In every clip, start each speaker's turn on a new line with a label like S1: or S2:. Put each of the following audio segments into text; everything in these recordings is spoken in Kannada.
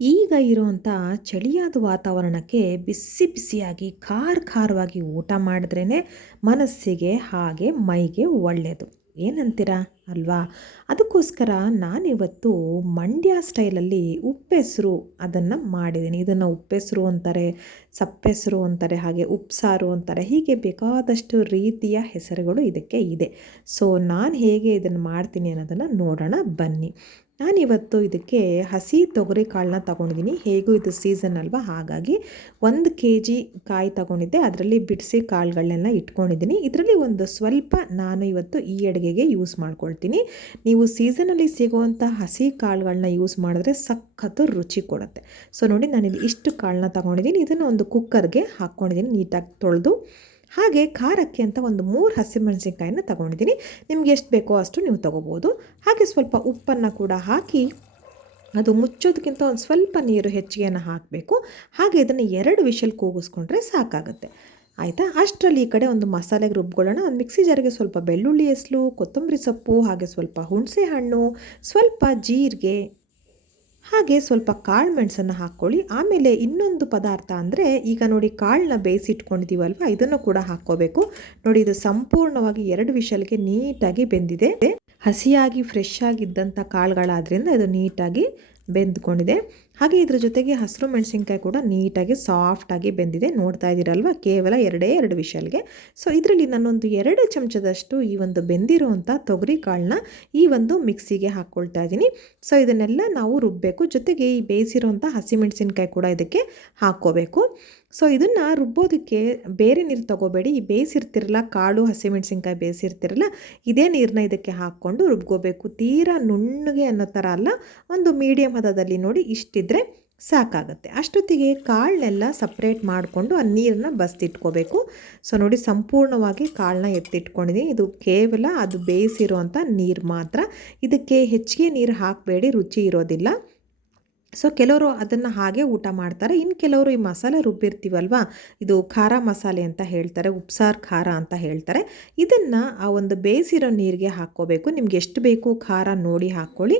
S1: ಈಗ ಇರುವಂಥ ಚಳಿಯಾದ ವಾತಾವರಣಕ್ಕೆ ಬಿಸಿ ಬಿಸಿಯಾಗಿ ಖಾರ ಖಾರವಾಗಿ ಊಟ ಮಾಡಿದ್ರೇ ಮನಸ್ಸಿಗೆ ಹಾಗೆ ಮೈಗೆ ಒಳ್ಳೆಯದು ಏನಂತೀರಾ ಅಲ್ವಾ? ಅದಕ್ಕೋಸ್ಕರ ನಾನಿವತ್ತು ಮಂಡ್ಯ ಸ್ಟೈಲಲ್ಲಿ ಉಪ್ಪೆಸರು ಅದನ್ನು ಮಾಡಿದ್ದೀನಿ. ಇದನ್ನು ಉಪ್ಪೆಸರು ಅಂತಾರೆ, ಸಪ್ಪೆಸರು ಅಂತಾರೆ, ಹಾಗೆ ಉಪ್ಸಾರು ಅಂತಾರೆ. ಹೀಗೆ ಬೇಕಾದಷ್ಟು ರೀತಿಯ ಹೆಸರುಗಳು ಇದಕ್ಕೆ ಇದೆ. ಸೊ, ನಾನು ಹೇಗೆ ಇದನ್ನು ಮಾಡ್ತೀನಿ ಅನ್ನೋದನ್ನು ನೋಡೋಣ ಬನ್ನಿ. ನಾನಿವತ್ತು ಇದಕ್ಕೆ ಹಸಿ ತೊಗರಿ ಕಾಳನ್ನ ತೊಗೊಂಡಿದ್ದೀನಿ. ಹೇಗೂ ಇದು ಸೀಸನ್ ಅಲ್ವಾ? ಹಾಗಾಗಿ ಒಂದು ಕೆ ಜಿ ಕಾಯಿ ತೊಗೊಂಡಿದ್ದೆ. ಅದರಲ್ಲಿ ಬಿಡಿಸಿ ಕಾಳುಗಳನ್ನೆಲ್ಲ ಇಟ್ಕೊಂಡಿದ್ದೀನಿ. ಇದರಲ್ಲಿ ಒಂದು ಸ್ವಲ್ಪ ನಾನು ಇವತ್ತು ಈ ಅಡುಗೆಗೆ ಯೂಸ್ ಮಾಡ್ಕೊಳ್ತೀನಿ. ನೀವು ಸೀಸನಲ್ಲಿ ಸಿಗುವಂಥ ಹಸಿ ಕಾಳುಗಳನ್ನ ಯೂಸ್ ಮಾಡಿದ್ರೆ ಸಖತ್ತು ರುಚಿ ಕೊಡುತ್ತೆ. ಸೊ ನೋಡಿ ನಾನಿಲ್ಲಿ ಇಷ್ಟು ಕಾಳನ್ನ ತೊಗೊಂಡಿದ್ದೀನಿ. ಇದನ್ನು ಒಂದು ಕುಕ್ಕರ್ಗೆ ಹಾಕ್ಕೊಂಡಿದ್ದೀನಿ ನೀಟಾಗಿ ತೊಳೆದು ಹಾಗೆ ಖಾರಕ್ಕೆ ಅಂತ ಒಂದು ಮೂರು ಹಸಿಮೆಣಸಿನ್ಕಾಯಿನ ತಗೊಂಡಿದ್ದೀನಿ. ನಿಮ್ಗೆ ಎಷ್ಟು ಬೇಕೋ ಅಷ್ಟು ನೀವು ತೊಗೋಬೋದು. ಹಾಗೆ ಸ್ವಲ್ಪ ಉಪ್ಪನ್ನು ಕೂಡ ಹಾಕಿ ಅದು ಮುಚ್ಚೋದಕ್ಕಿಂತ ಒಂದು ಸ್ವಲ್ಪ ನೀರು ಹೆಚ್ಚಿಗೆಯನ್ನು ಹಾಕಬೇಕು. ಹಾಗೆ ಇದನ್ನು ಎರಡು ವಿಷಲ್ ಕೂಗಿಸ್ಕೊಂಡ್ರೆ ಸಾಕಾಗುತ್ತೆ. ಆಯಿತಾ? ಅಷ್ಟರಲ್ಲಿ ಈ ಕಡೆ ಒಂದು ಮಸಾಲೆಗೆ ರುಬ್ಕೊಳ್ಳೋಣ ಒಂದು ಮಿಕ್ಸಿ ಜಾರಿಗೆ ಸ್ವಲ್ಪ ಬೆಳ್ಳುಳ್ಳಿ ಎಸ್ಲು ಕೊತ್ತಂಬರಿ ಸೊಪ್ಪು, ಹಾಗೆ ಸ್ವಲ್ಪ ಹುಣಸೆ ಹಣ್ಣು ಸ್ವಲ್ಪ ಜೀರಿಗೆ ಹಾಗೆ ಸ್ವಲ್ಪ ಕಾಳು ಮೆಣಸನ್ನು ಹಾಕ್ಕೊಳ್ಳಿ. ಆಮೇಲೆ ಇನ್ನೊಂದು ಪದಾರ್ಥ ಅಂದರೆ ಈಗ ನೋಡಿ ಕಾಳನ್ನ ಬೇಯಿಸಿಟ್ಕೊಂಡಿದ್ದೀವಲ್ವ ಇದನ್ನು ಕೂಡ ಹಾಕ್ಕೋಬೇಕು. ನೋಡಿ ಇದು ಸಂಪೂರ್ಣವಾಗಿ ಎರಡು ವಿಷಲ್ಗೆ ನೀಟಾಗಿ ಬೆಂದಿದೆ. ಹಸಿಯಾಗಿ ಫ್ರೆಶ್ ಆಗಿದ್ದಂಥ ಕಾಳುಗಳಾದ್ರಿಂದ ಇದು ನೀಟಾಗಿ ಬೆಂದ್ಕೊಂಡಿದೆ. ಹಾಗೆ ಇದ್ರ ಜೊತೆಗೆ ಹಸಿರು ಮೆಣಸಿನ್ಕಾಯಿ ಕೂಡ ನೀಟಾಗಿ ಸಾಫ್ಟಾಗಿ ಬೆಂದಿದೆ. ನೋಡ್ತಾ ಇದ್ದೀರಲ್ವ? ಕೇವಲ ಎರಡೇ ಎರಡು ವಿಷಲ್ಗೆ. ಸೊ ಇದರಲ್ಲಿ ನಾನೊಂದು ಎರಡು ಚಮಚದಷ್ಟು ಈ ಒಂದು ಬೆಂದಿರುವಂಥ ತೊಗರಿ ಕಾಳನ್ನ ಈ ಒಂದು ಮಿಕ್ಸಿಗೆ ಹಾಕ್ಕೊಳ್ತಾ ಇದ್ದೀನಿ. ಸೊ ಇದನ್ನೆಲ್ಲ ನಾವು ರುಬ್ಬಬೇಕು ಜೊತೆಗೆ ಈ ಬೇಯಿಸಿರುವಂಥ ಹಸಿಮೆಣಸಿನ್ಕಾಯಿ ಕೂಡ ಇದಕ್ಕೆ ಹಾಕ್ಕೋಬೇಕು. ಸೊ ಇದನ್ನು ರುಬ್ಬೋದಕ್ಕೆ ಬೇರೆ ನೀರು ತಗೋಬೇಡಿ. ಈ ಬೇಯಿಸಿರ್ತಿರಲ್ಲ, ಕಾಳು ಹಸಿಮೆಣಸಿನ್ಕಾಯಿ ಬೇಯಿಸಿರ್ತಿರಲ್ಲ, ಇದೇ ನೀರನ್ನ ಇದಕ್ಕೆ ಹಾಕ್ಕೊಂಡು ರುಬ್ಕೋಬೇಕು. ತೀರಾ ನುಣ್ಣಗೆ ಅನ್ನೋ ಥರ ಅಲ್ಲ, ಒಂದು ಮೀಡಿಯಮ್ ಹದದಲ್ಲಿ ನೋಡಿ ಇಷ್ಟಿದ್ರೆ ಸಾಕಾಗುತ್ತೆ. ಅಷ್ಟೊತ್ತಿಗೆ ಕಾಳನ್ನೆಲ್ಲ ಸಪ್ರೇಟ್ ಮಾಡಿಕೊಂಡು ಆ ನೀರನ್ನ ಬಸ್ತಿಟ್ಕೋಬೇಕು. ಸೊ ನೋಡಿ, ಸಂಪೂರ್ಣವಾಗಿ ಕಾಳನ್ನ ಎತ್ತಿಟ್ಕೊಂಡಿದ್ದೀನಿ ಇದು ಕೇವಲ ಅದು ಬೇಯಿಸಿರುವಂಥ ನೀರು ಮಾತ್ರ. ಇದಕ್ಕೆ ಹೆಚ್ಚಿಗೆ ನೀರು ಹಾಕಬೇಡಿ, ರುಚಿ ಇರೋದಿಲ್ಲ. ಸೊ ಕೆಲವರು ಅದನ್ನು ಹಾಗೆ ಊಟ ಮಾಡ್ತಾರೆ. ಇನ್ನು ಕೆಲವರು ಈ ಮಸಾಲೆ ರುಬ್ಬಿರ್ತೀವಲ್ವ? ಇದು ಖಾರ ಮಸಾಲೆ ಅಂತ ಹೇಳ್ತಾರೆ, ಉಪ್ಸಾರು ಖಾರ ಅಂತ ಹೇಳ್ತಾರೆ. ಇದನ್ನು ಆ ಒಂದು ಬೇಯಿಸಿರೋ ನೀರಿಗೆ ಹಾಕ್ಕೋಬೇಕು. ನಿಮ್ಗೆ ಎಷ್ಟು ಬೇಕು ಖಾರ ನೋಡಿ ಹಾಕ್ಕೊಳ್ಳಿ.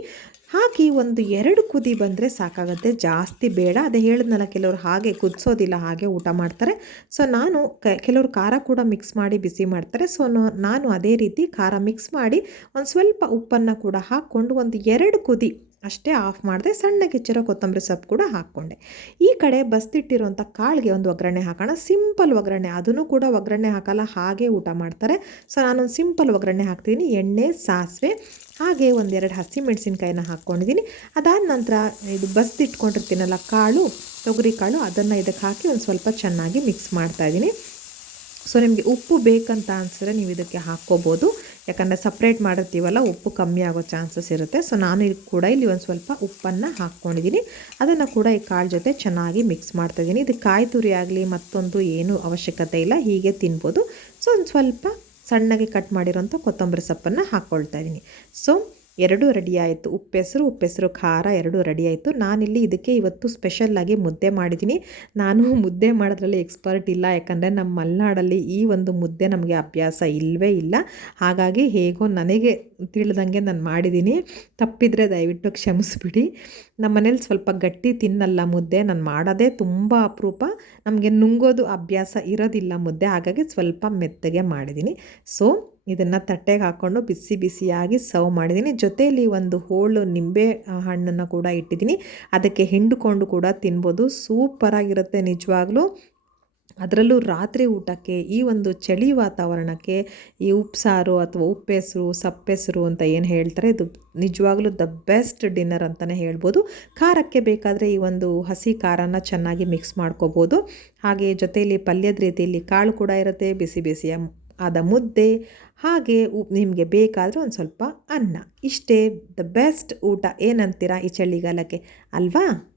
S1: ಹಾಕಿ ಒಂದು ಎರಡು ಕುದಿ ಬಂದರೆ ಸಾಕಾಗುತ್ತೆ. ಜಾಸ್ತಿ ಬೇಡ. ಅದೇ ಹೇಳಿದ್ನಲ್ಲ, ಕೆಲವರು ಹಾಗೆ ಕುದಿಸೋದಿಲ್ಲ, ಹಾಗೆ ಊಟ ಮಾಡ್ತಾರೆ. ಸೊ ನಾನು ಕೆಲವರು ಖಾರ ಕೂಡ ಮಿಕ್ಸ್ ಮಾಡಿ ಬಿಸಿ ಮಾಡ್ತಾರೆ. ಸೊ ನಾನು ಅದೇ ರೀತಿ ಖಾರ ಮಿಕ್ಸ್ ಮಾಡಿ ಒಂದು ಸ್ವಲ್ಪ ಉಪ್ಪನ್ನು ಕೂಡ ಹಾಕ್ಕೊಂಡು ಒಂದು ಎರಡು ಕುದಿ ಅಷ್ಟೇ ಆಫ್ ಮಾಡಿದೆ ಸಣ್ಣಗೆ ಕೆಚ್ಚಿರೋ ಕೊತ್ತಂಬರಿ ಸೊಪ್ಪು ಕೂಡ ಹಾಕ್ಕೊಂಡೆ. ಈ ಕಡೆ ಬಸ್ತಿಟ್ಟಿರುವಂಥ ಕಾಳಿಗೆ ಒಂದು ಒಗ್ಗರಣೆ ಹಾಕೋಣ. ಸಿಂಪಲ್ ಒಗ್ಗರಣೆ, ಅದನ್ನು ಕೂಡ ಒಗ್ಗರಣೆ ಹಾಕಲ್ಲ, ಹಾಗೆ ಊಟ ಮಾಡ್ತಾರೆ. ಸೊ, ನಾನೊಂದು ಸಿಂಪಲ್ ಒಗ್ಗರಣೆ ಹಾಕ್ತೀನಿ. ಎಣ್ಣೆ, ಸಾಸಿವೆ, ಹಾಗೆ ಒಂದೆರಡು ಹಸಿ ಮೆಣಸಿನ್ಕಾಯಿನ ಹಾಕ್ಕೊಂಡಿದ್ದೀನಿ. ಅದಾದ ನಂತರ ಇದು ಬಸ್ತಿಟ್ಕೊಂಡಿರ್ತೀನಲ್ಲ, ಕಾಳು, ತೊಗರಿ ಕಾಳು, ಅದನ್ನು ಇದಕ್ಕೆ ಹಾಕಿ ಒಂದು ಸ್ವಲ್ಪ ಚೆನ್ನಾಗಿ ಮಿಕ್ಸ್ ಮಾಡ್ತಾಯಿದ್ದೀನಿ ಸೊ ನಿಮಗೆ ಉಪ್ಪು ಬೇಕಂತ ಅನಿಸಿದ್ರೆ ನೀವು ಇದಕ್ಕೆ ಹಾಕ್ಕೋಬೋದು. ಯಾಕಂದರೆ ಸಪ್ರೇಟ್ ಮಾಡಿರ್ತೀವಲ್ಲ, ಉಪ್ಪು ಕಮ್ಮಿ ಆಗೋ ಚಾನ್ಸಸ್ ಇರುತ್ತೆ. ಸೊ ನಾನು ಇಲ್ಲಿ ಕೂಡ ಇಲ್ಲಿ ಒಂದು ಸ್ವಲ್ಪ ಉಪ್ಪನ್ನು ಹಾಕ್ಕೊಂಡಿದ್ದೀನಿ ಅದನ್ನು ಕೂಡ ಈ ಕಾಳು ಜೊತೆ ಚೆನ್ನಾಗಿ ಮಿಕ್ಸ್ ಮಾಡ್ತಾಯಿದ್ದೀನಿ ಇದು ಕಾಯಿ ತುರಿ ಆಗಲಿ ಮತ್ತೊಂದು ಏನೂ ಅವಶ್ಯಕತೆ ಇಲ್ಲ, ಹೀಗೆ ತಿನ್ಬೋದು. ಸೊ ಒಂದು ಸ್ವಲ್ಪ ಸಣ್ಣಗೆ ಕಟ್ ಮಾಡಿರೋಂಥ ಕೊತ್ತಂಬರಿ ಸೊಪ್ಪನ್ನು ಹಾಕ್ಕೊಳ್ತಾ ಇದ್ದೀನಿ ಸೊ ಎರಡೂ ರೆಡಿಯಾಯಿತು ಉಪ್ಪೆಸರು ಉಪ್ಪೆಸರು ಖಾರ ಎರಡೂ ರೆಡಿಯಾಯಿತು ನಾನಿಲ್ಲಿ ಇದಕ್ಕೆ ಇವತ್ತು ಸ್ಪೆಷಲ್ಲಾಗಿ ಮುದ್ದೆ ಮಾಡಿದ್ದೀನಿ. ನಾನು ಮುದ್ದೆ ಮಾಡೋದ್ರಲ್ಲಿ ಎಕ್ಸ್ಪರ್ಟ್ ಇಲ್ಲ. ಯಾಕಂದರೆ ನಮ್ಮ ಮಲೆನಾಡಲ್ಲಿ ಈ ಒಂದು ಮುದ್ದೆ ನಮಗೆ ಅಭ್ಯಾಸ ಇಲ್ಲವೇ ಇಲ್ಲ. ಹಾಗಾಗಿ ಹೇಗೋ ನನಗೆ ತಿಳಿದಂಗೆ ನಾನು ಮಾಡಿದ್ದೀನಿ. ತಪ್ಪಿದರೆ ದಯವಿಟ್ಟು ಕ್ಷಮಿಸ್ಬಿಡಿ. ನಮ್ಮ ಮನೇಲಿ ಸ್ವಲ್ಪ ಗಟ್ಟಿ ತಿನ್ನಲ್ಲ ಮುದ್ದೆ. ನಾನು ಮಾಡೋದೇ ತುಂಬ ಅಪರೂಪ. ನಮಗೆ ನುಂಗೋದು ಅಭ್ಯಾಸ ಇರೋದಿಲ್ಲ ಮುದ್ದೆ. ಹಾಗಾಗಿ ಸ್ವಲ್ಪ ಮೆತ್ತಗೆ ಮಾಡಿದ್ದೀನಿ. ಸೊ ಇದನ್ನು ತಟ್ಟೆಗೆ ಹಾಕ್ಕೊಂಡು ಬಿಸಿ ಬಿಸಿಯಾಗಿ ಸರ್ವ್ ಮಾಡಿದ್ದೀನಿ. ಜೊತೆಯಲ್ಲಿ ಒಂದು ಹೋಳು ನಿಂಬೆ ಹಣ್ಣನ್ನು ಕೂಡ ಇಟ್ಟಿದ್ದೀನಿ. ಅದಕ್ಕೆ ಹಿಂಡುಕೊಂಡು ಕೂಡ ತಿನ್ಬೋದು. ಸೂಪರಾಗಿರುತ್ತೆ ನಿಜವಾಗ್ಲೂ. ಅದರಲ್ಲೂ ರಾತ್ರಿ ಊಟಕ್ಕೆ ಈ ಒಂದು ಚಳಿ ವಾತಾವರಣಕ್ಕೆ ಈ ಉಪ್ಸಾರು ಅಥವಾ ಉಪ್ಪೆಸರು, ಸಪ್ಪೆಸರು ಅಂತ ಏನು ಹೇಳ್ತಾರೆ, ಇದು ನಿಜವಾಗ್ಲೂ ದ ಬೆಸ್ಟ್ ಡಿನ್ನರ್ ಅಂತಲೇ ಹೇಳ್ಬೋದು. ಖಾರಕ್ಕೆ ಬೇಕಾದರೆ ಈ ಒಂದು ಹಸಿ ಖಾರನ ಚೆನ್ನಾಗಿ ಮಿಕ್ಸ್ ಮಾಡ್ಕೋಬೋದು. ಹಾಗೆ ಜೊತೆಯಲ್ಲಿ ಪಲ್ಯದ ರೀತಿಯಲ್ಲಿ ಕಾಳು ಕೂಡ ಇರುತ್ತೆ. ಬಿಸಿ ಬಿಸಿಯ ಆದ ಮುದ್ದೆ ಹಾಗೆ ನಿಮಗೆ ಬೇಕಾದರೆ ಒಂದು ಸ್ವಲ್ಪ ಅನ್ನ. ಇಷ್ಟೇ ದ ಬೆಸ್ಟ್ ಊಟ ಏನಂತೀರಾ ಈ ಚಳಿಗಾಲಕ್ಕೆ? ಅಲ್ವಾ?